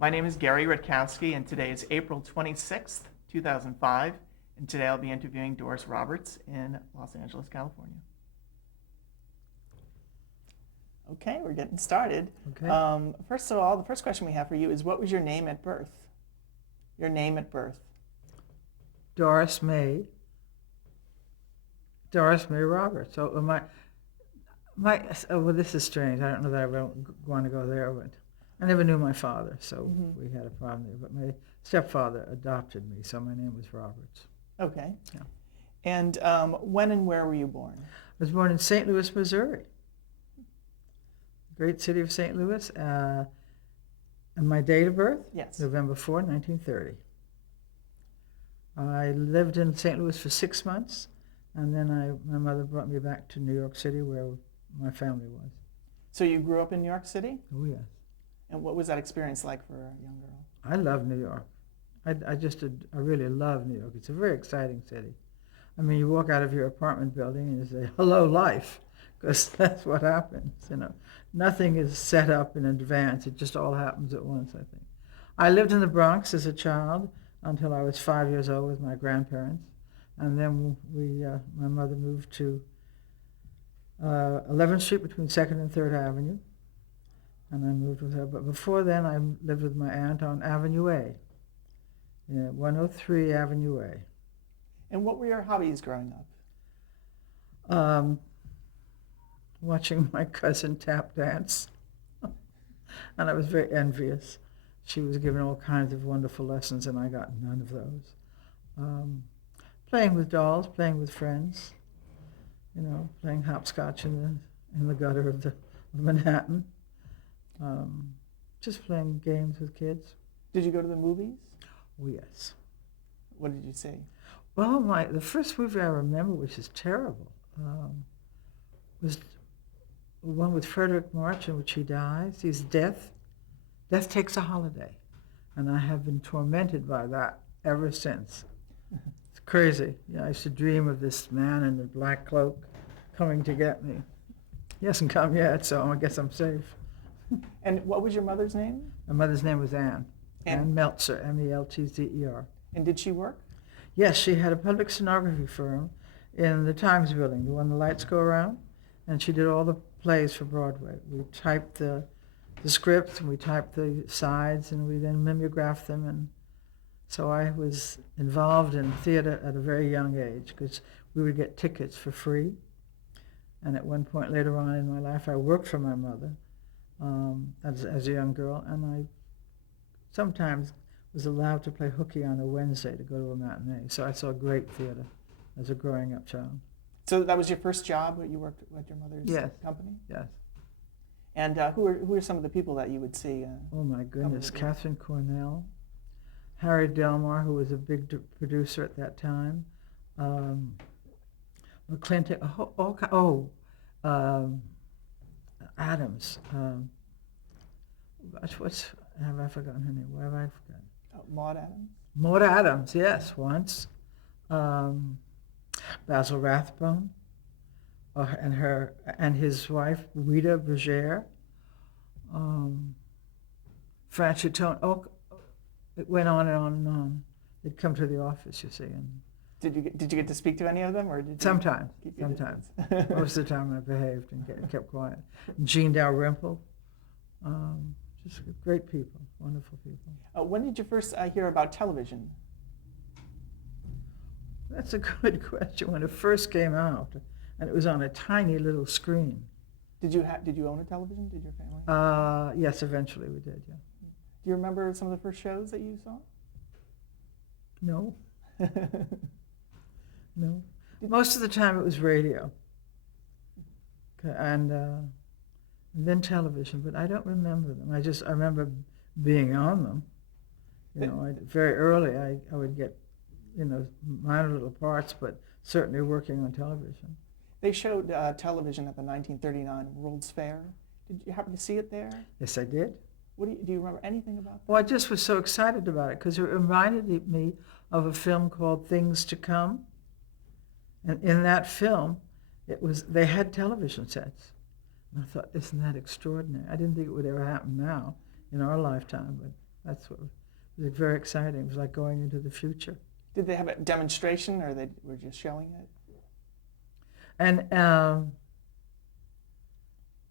My name is Gary Rutkowski, and today is April 26th, 2005, and today I'll be interviewing Doris Roberts in Los Angeles, California. Okay, we're getting started. Okay. First of all, the first question we have for you is, what was your name at birth? Your name at birth. Doris May Roberts. So well, this is strange. I don't know that I want to go there, but I never knew my father, so we had a problem there. But my stepfather adopted me, so my name was Roberts. Okay. Yeah. And when and where were you born? I was born in St. Louis, Missouri. Great city of St. Louis. And my date of birth? Yes. November 4, 1930. I lived in St. Louis for 6 months, and then my mother brought me back to New York City, where my family was. So you grew up in New York City? Oh, yes. And what was that experience like for a young girl? I love New York. I really love New York. It's a very exciting city. I mean, you walk out of your apartment building and you say, hello, life, because that's what happens, you know. Nothing is set up in advance. It just all happens at once, I think. I lived in the Bronx as a child until I was 5 years old with my grandparents. And then my mother moved to 11th Street between 2nd and 3rd Avenue. And I moved with her. But before then, I lived with my aunt on Avenue A, 103 Avenue A. And what were your hobbies growing up? Watching my cousin tap dance. And I was very envious. She was given all kinds of wonderful lessons, and I got none of those. Playing with dolls, playing with friends, playing hopscotch in the gutter of Manhattan. Just playing games with kids. Did you go to the movies? Oh, yes. What did you see? Well, the first movie I remember, which is terrible, was one with Frederick March in which he dies. He's Death. Death Takes a Holiday. And I have been tormented by that ever since. It's crazy. I used to dream of this man in the black cloak coming to get me. He hasn't come yet, so I guess I'm safe. And what was your mother's name? My mother's name was Ann. Ann Meltzer, Meltzer. And did she work? Yes, she had a public stenography firm in the Times building, the one the lights go around, and she did all the plays for Broadway. We typed the scripts, and we typed the sides, and we then mimeographed them. And so I was involved in theater at a very young age because we would get tickets for free. And at one point later on in my life, I worked for my mother as a young girl, and I sometimes was allowed to play hooky on a Wednesday to go to a matinee. So I saw great theater as a growing up child. So that was your first job, you worked at your mother's company? Yes. And who are some of the people that you would see? Oh my goodness, Catherine Cornell, Harry Delmar, who was a big producer at that time, McClintock, Adams. Have I forgotten her name? Why have I forgotten? Maud Adams? Maud Adams, yes, once. Basil Rathbone, and his wife, Rita Bergère. Franchitone. Oh, it went on and on and on. They'd come to the office, you see. And did you get to speak to any of them, or did you sometimes? Keep your Sometimes. Most of the time, I behaved and kept quiet. Jean Dalrymple. Just great people, wonderful people. When did you first hear about television? That's a good question. When it first came out, and it was on a tiny little screen. Did you own a television? Did your family? Yes, eventually we did, yeah. Do you remember some of the first shows that you saw? No. No. Most of the time it was radio. Okay, and then television, but I don't remember them. I remember being on them. Very early I would get, minor little parts, but certainly working on television. They showed television at the 1939 World's Fair. Did you happen to see it there? Yes, I did. Do you remember anything about that? Well, I just was so excited about it because it reminded me of a film called Things to Come. And in that film, they had television sets. And I thought, isn't that extraordinary? I didn't think it would ever happen now in our lifetime, but That's what was very exciting. It was like going into the future. Did they have a demonstration, or they were just showing it? And I'm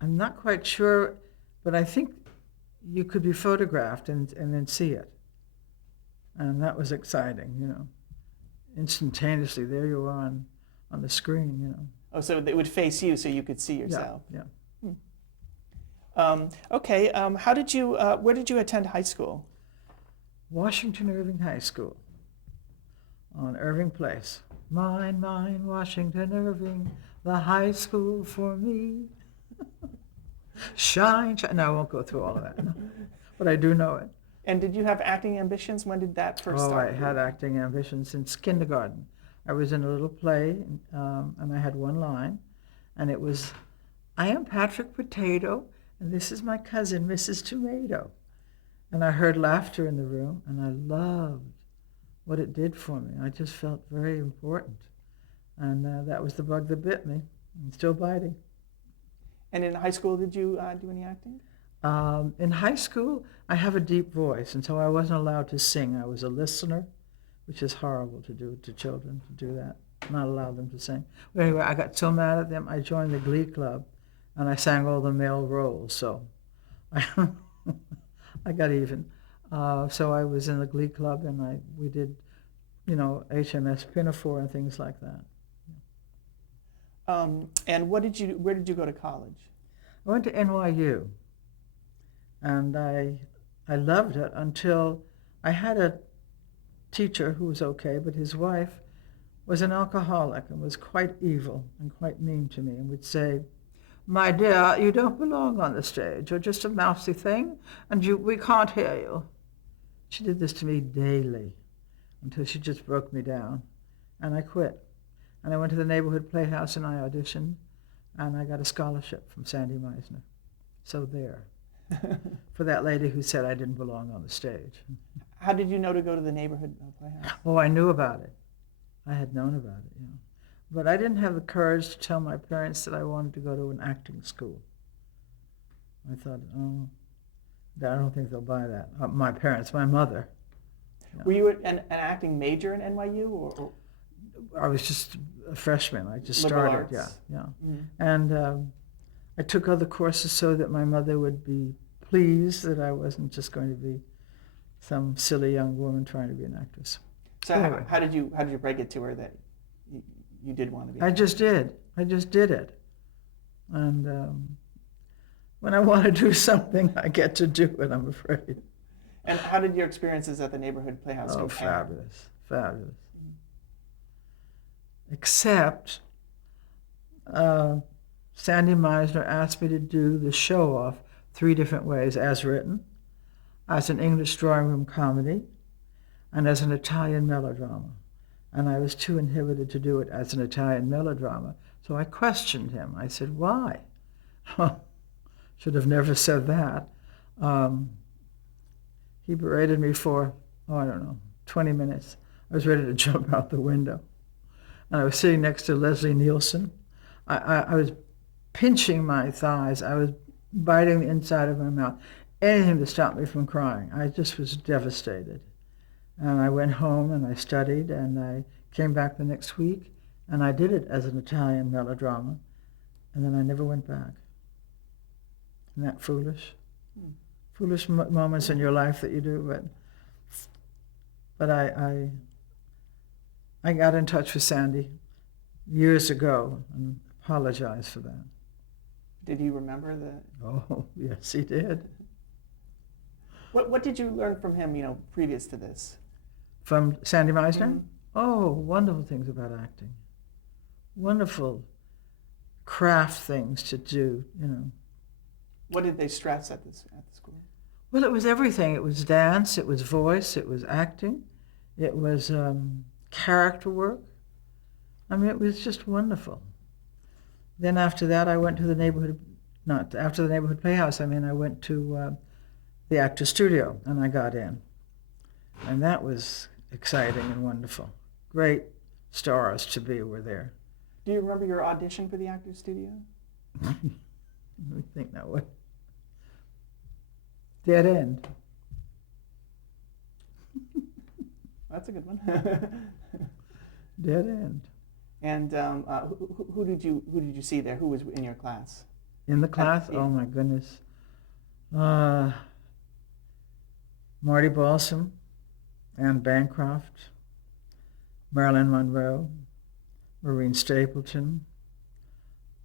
not quite sure, but I think you could be photographed and then see it. And that was exciting, you know. Instantaneously, there you are on the screen, you know. Oh, so it would face you so you could see yourself. Yeah. Okay, where did you attend high school? Washington Irving High School on Irving Place. Mine, Washington Irving, the high school for me. Shine, shine. No, I won't go through all of that, no. But I do know it. And did you have acting ambitions? When did that first Oh, start? I had acting ambitions since kindergarten. I was in a little play, and I had one line, and it was, "I am Patrick Potato, and this is my cousin, Mrs. Tomato." And I heard laughter in the room, and I loved what it did for me. I just felt very important. And that was the bug that bit me. I'm still biting. And in high school, did you do any acting? In high school, I have a deep voice, and so I wasn't allowed to sing. I was a listener, which is horrible to do to children, to do that, not allow them to sing. But anyway, I got so mad at them, I joined the Glee Club, and I sang all the male roles, so I got even. So I was in the Glee Club, and we did, you know, HMS Pinafore and things like that. And where did you go to college? I went to NYU, and I loved it until I had a teacher who was okay, but his wife was an alcoholic and was quite evil and quite mean to me and would say, "My dear, you don't belong on the stage. You're just a mousy thing, and we can't hear you." She did this to me daily until she just broke me down, and I quit. And I went to the neighborhood playhouse and I auditioned, and I got a scholarship from Sandy Meisner. So there, for that lady who said I didn't belong on the stage. How did you know to go to the neighborhood playhouse? Oh, I knew about it. I had known about it, you know. But I didn't have the courage to tell my parents that I wanted to go to an acting school. I thought, oh, I don't think they'll buy that. My parents, my mother. Yeah. Were you an acting major in NYU, or? I was just a freshman. I just Liberal started, arts. yeah. Mm. And I took other courses so that my mother would be pleased that I wasn't just going to be some silly young woman trying to be an actress. So anyway. how did you break it to her that you did want to be? I just did it. And when I want to do something, I get to do it, I'm afraid. And how did your experiences at the neighborhood playhouse compare? Fabulous. Mm-hmm. Except Sandy Meisner asked me to do the show-off 3 different ways: as written, as an English drawing room comedy, and as an Italian melodrama. And I was too inhibited to do it as an Italian melodrama. So I questioned him. I said, "Why?" Should have never said that. He berated me for, I don't know, 20 minutes. I was ready to jump out the window. And I was sitting next to Leslie Nielsen. I was pinching my thighs. I was biting the inside of my mouth. Anything to stop me from crying. I just was devastated. And I went home and I studied, and I came back the next week, and I did it as an Italian melodrama, and then I never went back. Isn't that foolish? Foolish moments in your life that you do, but I got in touch with Sandy years ago and apologized for that. Did he remember that? Oh, yes, he did. What did you learn from him, previous to this? From Sandy Meisner? Mm-hmm. Oh, wonderful things about acting. Wonderful craft things to do, What did they stress at the school? Well, it was everything. It was dance, it was voice, it was acting, it was character work. I mean, it was just wonderful. Then after that, I went to the neighborhood, not after the neighborhood playhouse, I went to the actor's studio, and I got in. And that was exciting and wonderful. Great stars to be were there. Do you remember your audition for the actor's studio? Let me think now. What? Dead end. That's a good one. Dead end. And who did you see there? Who was in your class? In the class? Yeah. Oh my goodness. Marty Balsam, Anne Bancroft, Marilyn Monroe, Maureen Stapleton,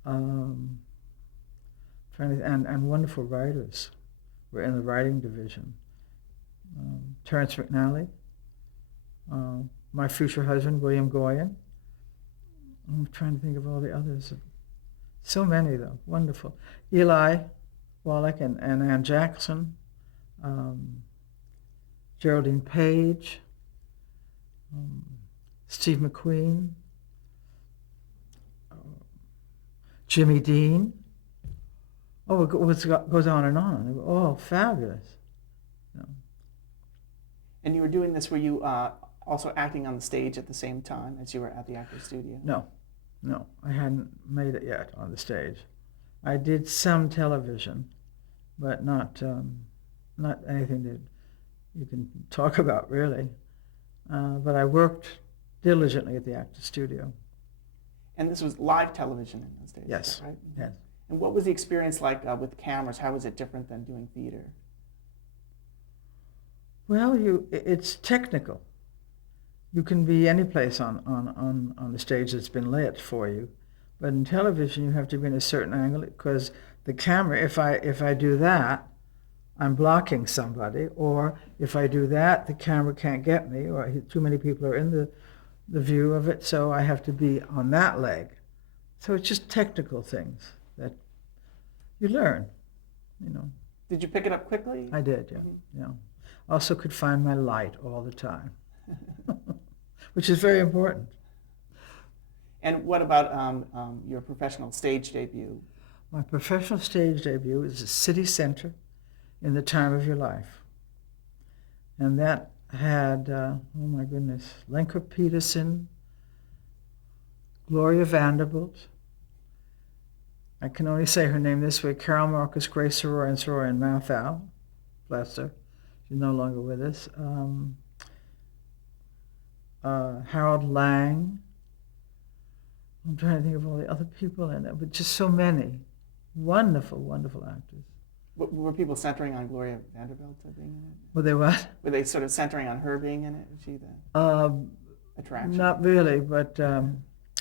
and wonderful writers were in the writing division. Terrence McNally, my future husband, William Goyen. I'm trying to think of all the others. So many, though. Wonderful. Eli Wallach and Ann Jackson, Geraldine Page, Steve McQueen, Jimmy Dean. Oh, it goes on and on. They were all fabulous. And you were doing this, were you also acting on the stage at the same time as you were at the Actors Studio? No, I hadn't made it yet on the stage. I did some television, but not anything that you can talk about, really. But I worked diligently at the Actors Studio. And this was live television in those days, Yes, right? yes. And what was the experience like with cameras? How was it different than doing theater? Well, it's technical. You can be any place on the stage that's been lit for you, but in television you have to be in a certain angle because the camera, if I do that, I'm blocking somebody, or if I do that, the camera can't get me, or too many people are in the view of it, so I have to be on that leg. So it's just technical things that you learn, Did you pick it up quickly? I did, yeah. Mm-hmm. Yeah. Also could find my light all the time, which is very important. And what about your professional stage debut? My professional stage debut is a city center in The Time of Your Life. And that had, oh my goodness, Lenka Peterson, Gloria Vanderbilt. I can only say her name this way, Carol Marcus, Grace Soroy, and Soroy and Mathau. Bless her. She's no longer with us. Harold Lang. I'm trying to think of all the other people in it, but just so many. Wonderful, wonderful actors. Were people centering on Gloria Vanderbilt being in it? Were they what? Were they sort of centering on her being in it? Was she the attraction? Not really, but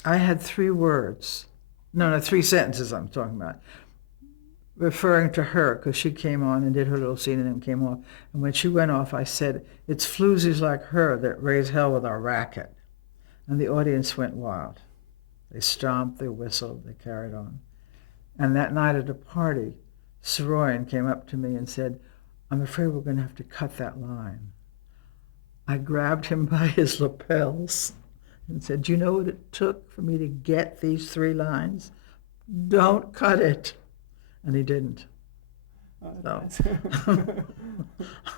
I had 3 words. No, 3 sentences I'm talking about. Referring to her, because she came on and did her little scene and then came off. And when she went off, I said, "It's floozies like her that raise hell with our racket." And the audience went wild. They stomped, they whistled, they carried on. And that night at a party, Soroyan came up to me and said, "I'm afraid we're going to have to cut that line." I grabbed him by his lapels and said, "Do you know what it took for me to get these 3 lines? Don't cut it." And he didn't. Oh, So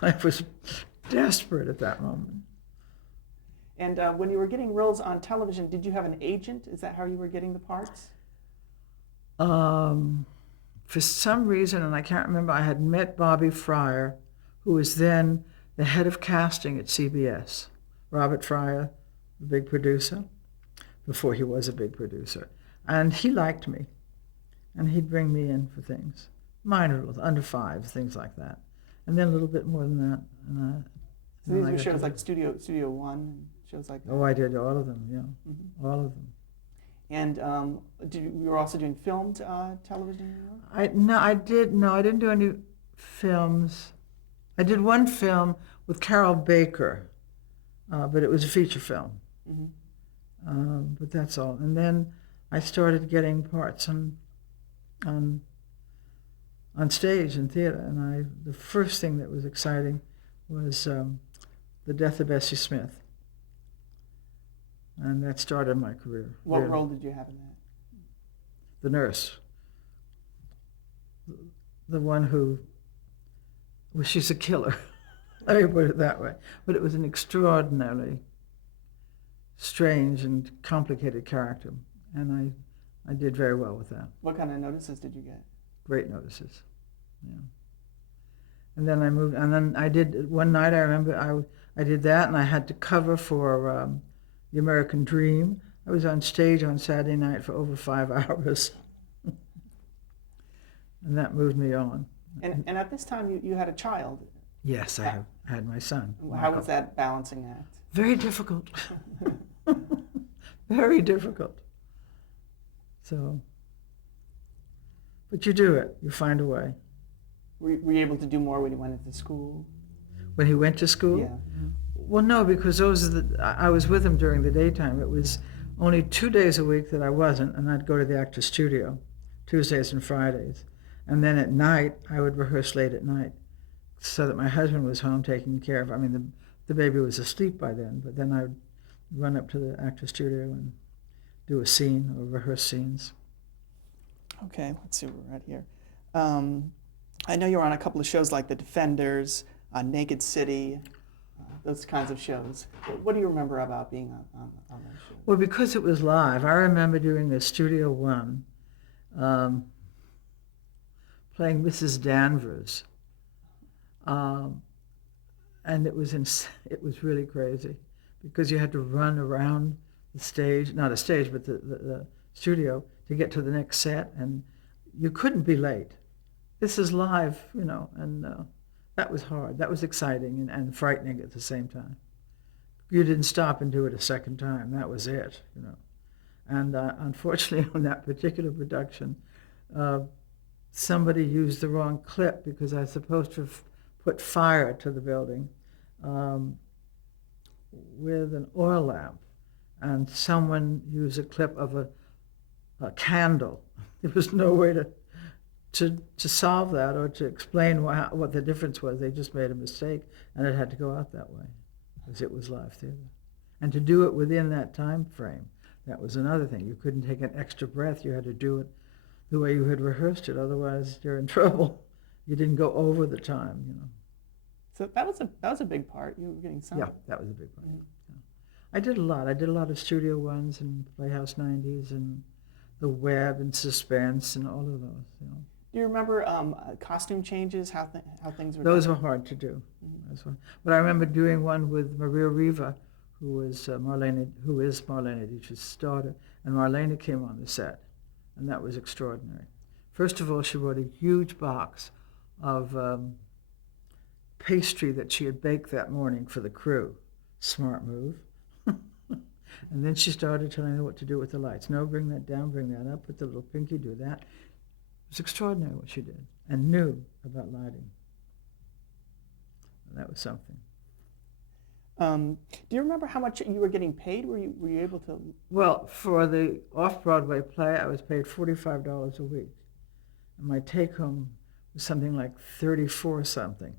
I was desperate at that moment. And when you were getting roles on television, did you have an agent? Is that how you were getting the parts? For some reason, and I can't remember, I had met Bobby Fryer, who was then the head of casting at CBS. Robert Fryer, the big producer, before he was a big producer. And he liked me. And he'd bring me in for things, minor, under 5, things like that. And then a little bit more than that. So these were shows like Studio One, shows like that? Oh, I did all of them, yeah, all of them. And you were also doing filmed television? I didn't do any films. I did one film with Carol Baker, but it was a feature film. But that's all. And then I started getting parts on stage in theater, and the first thing that was exciting was The Death of Bessie Smith, and that started my career. What really. role did you have in that? The nurse, the one who, well, she's a killer. Let me put it that way. But it was an extraordinarily strange and complicated character, and I did very well with that. What kind of notices did you get? Great notices, yeah. And then I moved, and then I did, one night I remember I did that, and I had to cover for The American Dream. I was on stage on Saturday night for over 5 hours, and that moved me on. And at this time, you had a child. Yes, I have had my son. How Michael. was that balancing act? Very difficult. Very difficult. So, but you do it. You find a way. Were you able to do more when you went into school? When he went to school? Yeah. Well, no, because I was with him during the daytime. It was only 2 days a week that I wasn't, and I'd go to the actor's studio, Tuesdays and Fridays. And then at night, I would rehearse late at night, so that my husband was home taking care of. I mean, the baby was asleep by then, but then I would run up to the actor's studio and do a scene or rehearse scenes. Okay, let's see where we're at here. I know you were on a couple of shows like The Defenders, Naked City, those kinds of shows. What do you remember about being on those shows? Well, because it was live, I remember doing a Studio One, playing Mrs. Danvers, and it was really crazy, because you had to run around the stage, not a stage, but the studio to get to the next set, and you couldn't be late. This is live, and that was hard. That was exciting and frightening at the same time. You didn't stop and do it a second time. That was it, And unfortunately, on that particular production, somebody used the wrong clip, because I was supposed to have put fire to the building with an oil lamp, and someone used a clip of a candle. There was no way to solve that or to explain what the difference was. They just made a mistake, and it had to go out that way, because it was live theater. And to do it within that time frame, that was another thing. You couldn't take an extra breath. You had to do it the way you had rehearsed it. Otherwise, you're in trouble. You didn't go over the time, So that was a big part. You were getting some. Yeah, that was a big part. Yeah. I did a lot. I did a lot of Studio Ones and Playhouse 90s and The Web and Suspense and all of those. Do you remember costume changes? How things were? Those done? were hard to do. But I remember doing one with Maria Riva, who is Marlene Dietrich's daughter, and Marlene came on the set, and that was extraordinary. First of all, she brought a huge box of pastry that she had baked that morning for the crew. Smart move. And then she started telling them what to do with the lights. No, bring that down, bring that up, put the little pinky, do that. It was extraordinary what she did, and knew about lighting. And that was something. Do you remember how much you were getting paid? Were you able to? Well, for the off-Broadway play, I was paid $45 a week. And my take-home was something like 34 something.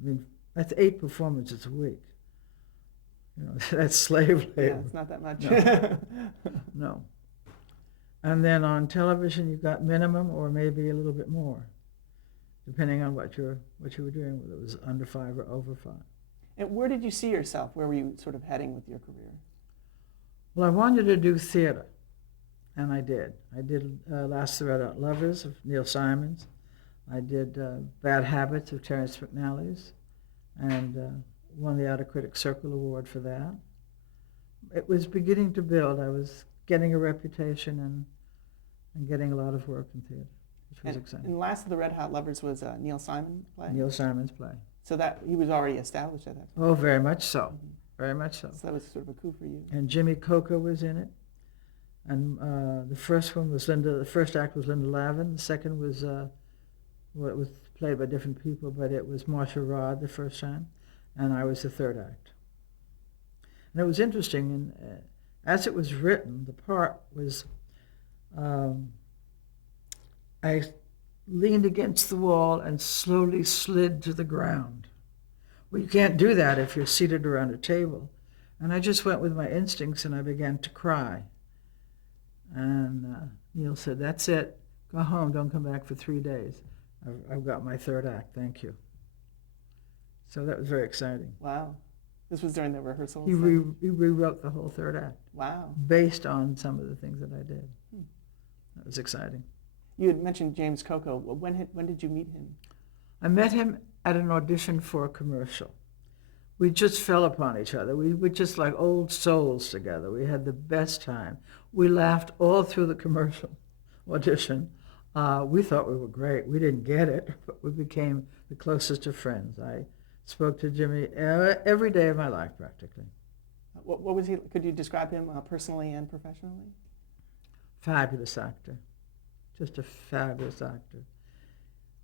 I mean, that's 8 performances a week. That's slave labor. Yeah, it's not that much. No. And then on television, you got minimum or maybe a little bit more, depending on what you were doing, whether it was under 5 or over 5. And where did you see yourself? Where were you sort of heading with your career? Well, I wanted to do theater, and I did. I did Last Thread Out Lovers of Neil Simons. I did Bad Habits of Terrence McNally's, and won the Outer Critics Circle Award for that. It was beginning to build. I was getting a reputation and getting a lot of work in theater, which was exciting. And Last of the Red Hot Lovers was a Neil Simon play? Neil Simon's play. So that he was already established at that point. Oh, very much so. Very much so. So that was sort of a coup for you. And Jimmy Coco was in it. And the first act was Linda Lavin. The second was, it was played by different people, but it was Marcia Rod the first time. And I was the third act. And it was interesting, and as it was written, the part was, I leaned against the wall and slowly slid to the ground. Well, you can't do that if you're seated around a table. And I just went with my instincts, and I began to cry. And Neil said, "That's it. Go home. Don't come back for 3 days. I've got my third act. Thank you." So that was very exciting. Wow. This was during the rehearsals? He rewrote the whole third act. Wow. Based on some of the things that I did. That was exciting. You had mentioned James Coco. When did you meet him? I met him at an audition for a commercial. We just fell upon each other. We were just like old souls together. We had the best time. We laughed all through the commercial audition. We thought we were great. We didn't get it, but we became the closest of friends. I spoke to Jimmy every day of my life, practically. What was he? Could you describe him personally and professionally? Fabulous actor. Just a fabulous actor.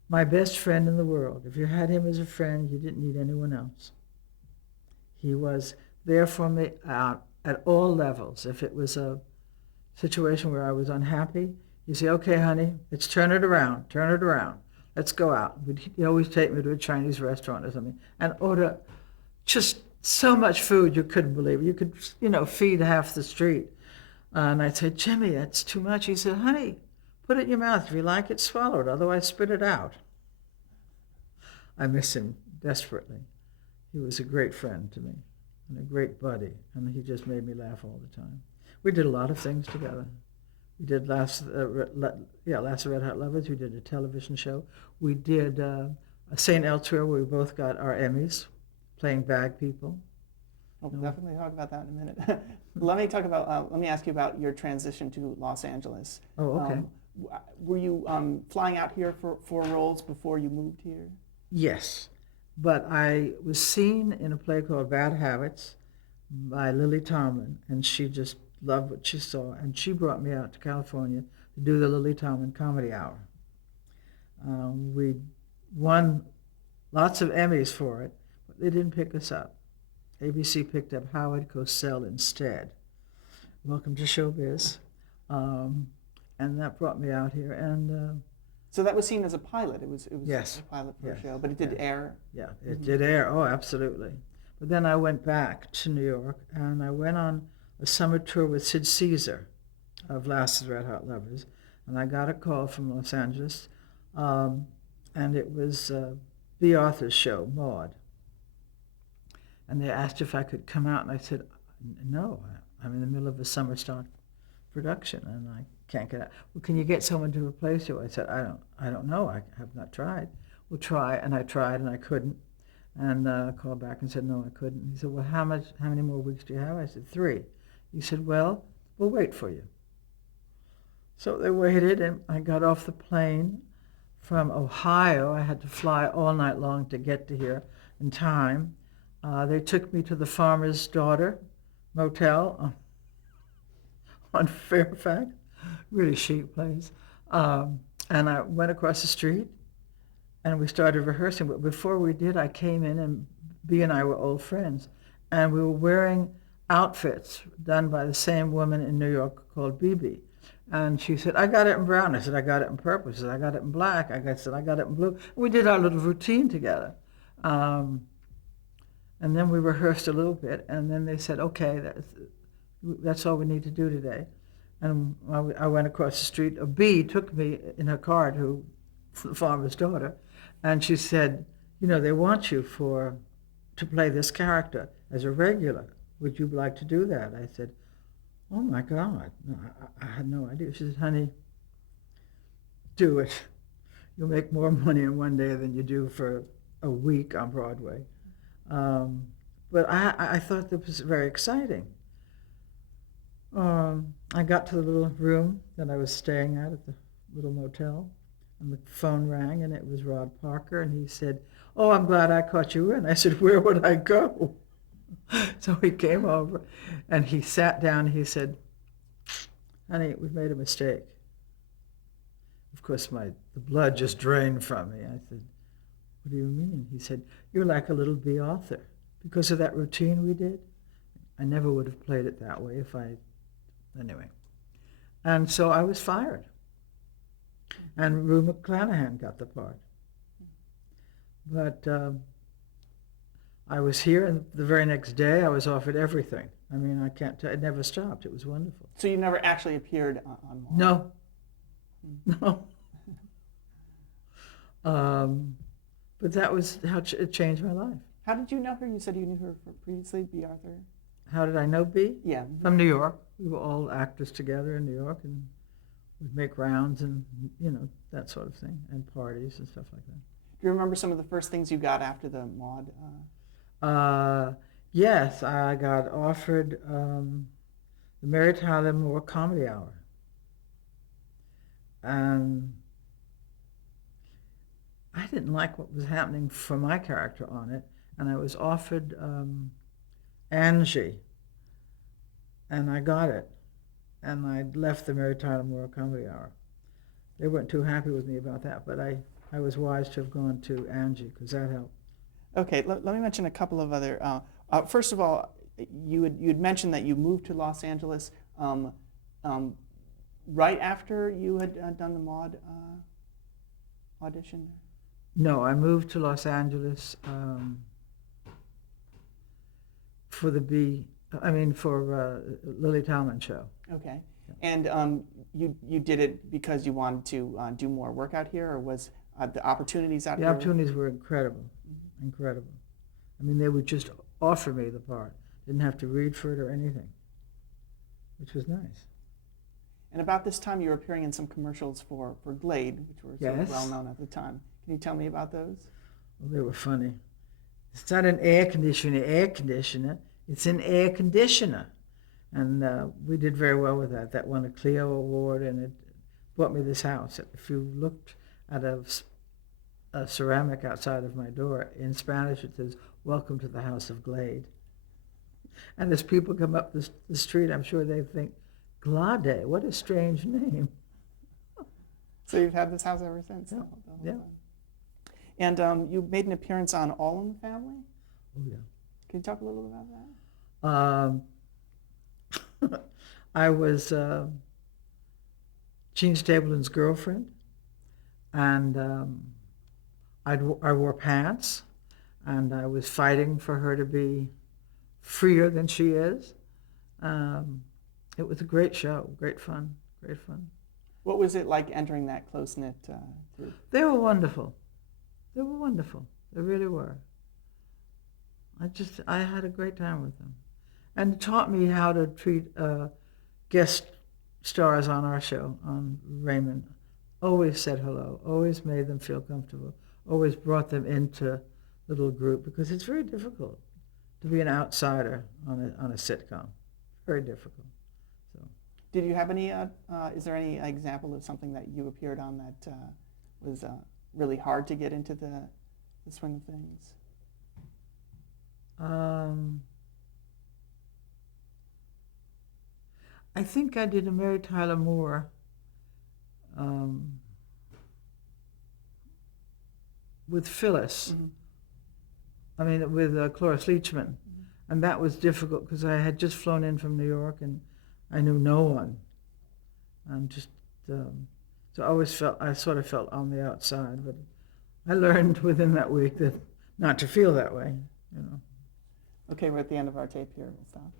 My best friend in the world. If you had him as a friend, you didn't need anyone else. He was there for me at all levels. If it was a situation where I was unhappy, he'd say, okay, honey, let's turn it around, let's go out. He'd always take me to a Chinese restaurant or something and order just so much food you couldn't believe it. You could, feed half the street. And I'd say, Jimmy, that's too much. He said, honey, put it in your mouth. If you like it, swallow it. Otherwise, spit it out. I miss him desperately. He was a great friend to me and a great buddy, and he just made me laugh all the time. We did a lot of things together. We did Last of the Red Hot Lovers. We did a television show. We did a St. Elsewhere where we both got our Emmys, playing bag people. We'll definitely talk about that in a minute. Let me ask you about your transition to Los Angeles. Oh, okay. Were you flying out here for roles before you moved here? Yes, but I was seen in a play called Bad Habits by Lily Tomlin, and she just loved what she saw, and she brought me out to California to do the Lily Tomlin Comedy Hour. We won lots of Emmys for it, but they didn't pick us up. ABC picked up Howard Cosell instead. Welcome to showbiz. And that brought me out here, and so that was seen as a pilot. It was yes, a pilot for a show, but it did air. Yeah, it did air. Oh, absolutely. But then I went back to New York, and I went on a summer tour with Sid Caesar of Last of the Red Hot Lovers, and I got a call from Los Angeles, and it was B. Arthur's show, Maud. And they asked if I could come out, and I said, no, I'm in the middle of a summer stock production, and I can't get out. Well, can you get someone to replace you? I said, I don't know. I have not tried. Well, try. And I tried, and I couldn't. And I called back and said, no, I couldn't. He said, well, how many more weeks do you have? I said, 3. He said, well, we'll wait for you. So they waited, and I got off the plane from Ohio. I had to fly all night long to get to here in time. They took me to the Farmer's Daughter Motel on Fairfax, really chic place. And I went across the street, and we started rehearsing. But before we did, I came in, and Bea and I were old friends, and we were wearing outfits done by the same woman in New York called Bibi. And she said, I got it in brown. I said, I got it in purple. She said, I got it in black. I said, I got it in blue. And we did our little routine together. And then we rehearsed a little bit, and then they said, okay, that's all we need to do today. And I went across the street. A bee took me in her car to the Farmer's Daughter, and she said, they want you to play this character as a regular. Would you like to do that? I said, oh my God, no, I had no idea. She said, honey, do it. You'll make more money in one day than you do for a week on Broadway. But I thought that was very exciting. I got to the little room that I was staying at the little motel, and the phone rang, and it was Rod Parker, and he said, oh, I'm glad I caught you in. I said, where would I go? So he came over, and he sat down, and he said, honey, we've made a mistake. Of course, the blood just drained from me. I said, what do you mean? He said, you're like a little B. Arthur. Because of that routine we did, I never would have played it that way anyway. And so I was fired. And Rue McClanahan got the part. But I was here, and the very next day I was offered everything. I mean, I can't tell, it never stopped. It was wonderful. So you never actually appeared on No. No. But that was how it changed my life. How did you know her? You said you knew her previously, B. Arthur. How did I know Bea? Yeah. From New York. We were all actors together in New York, and we'd make rounds and, that sort of thing, and parties and stuff like that. Do you remember some of the first things you got after the Maud? Yes, I got offered the Mary Tyler Moore Comedy Hour. And I didn't like what was happening for my character on it, and I was offered Angie, and I got it, and I left the Mary Tyler Moore Comedy Hour. They weren't too happy with me about that, but I was wise to have gone to Angie because that helped. Okay, let me mention a couple of other. First of all, you'd mentioned that you moved to Los Angeles right after you had done the Maud audition. No, I moved to Los Angeles for for Lily Tomlin show. Okay, and you did it because you wanted to do more work out here, or was the opportunities out The here? opportunities were incredible, incredible. I mean, they would just offer me the part. Didn't have to read for it or anything, which was nice. And about this time, you were appearing in some commercials for Glade, which were sort of Yes. well known at the time. Can you tell me about those? Well, they were funny. It's not an air conditioner. It's an air conditioner. And we did very well with that. That won a Clio Award, and it bought me this house. If you looked at a ceramic outside of my door, in Spanish it says, "Welcome to the House of Glade." And as people come up the street, I'm sure they think, Glade, what a strange name. So you've had this house ever since? Yeah. the whole Yeah. time. And you made an appearance on All in the Family? Oh, yeah. Can you talk a little about that? I was Gene Stapleton's girlfriend, and I wore pants, and I was fighting for her to be freer than she is. It was a great show, great fun, great fun. What was it like entering that close-knit group? They were wonderful. They were wonderful. They really were. I had a great time with them. And it taught me how to treat guest stars on our show, on Raymond. Always said hello, always made them feel comfortable, always brought them into the little group, because it's very difficult to be an outsider on a sitcom. Very difficult. So, Did you have any, is there any example of something that you appeared on that was really hard to get into the swing of things? I think I did a Mary Tyler Moore with Phyllis. Mm-hmm. I mean, with Cloris Leachman. Mm-hmm. And that was difficult because I had just flown in from New York and I knew no one. And just, so I sort of felt on the outside. But I learned within that week that not to feel that way, you know. Okay, we're at the end of our tape here. We'll stop.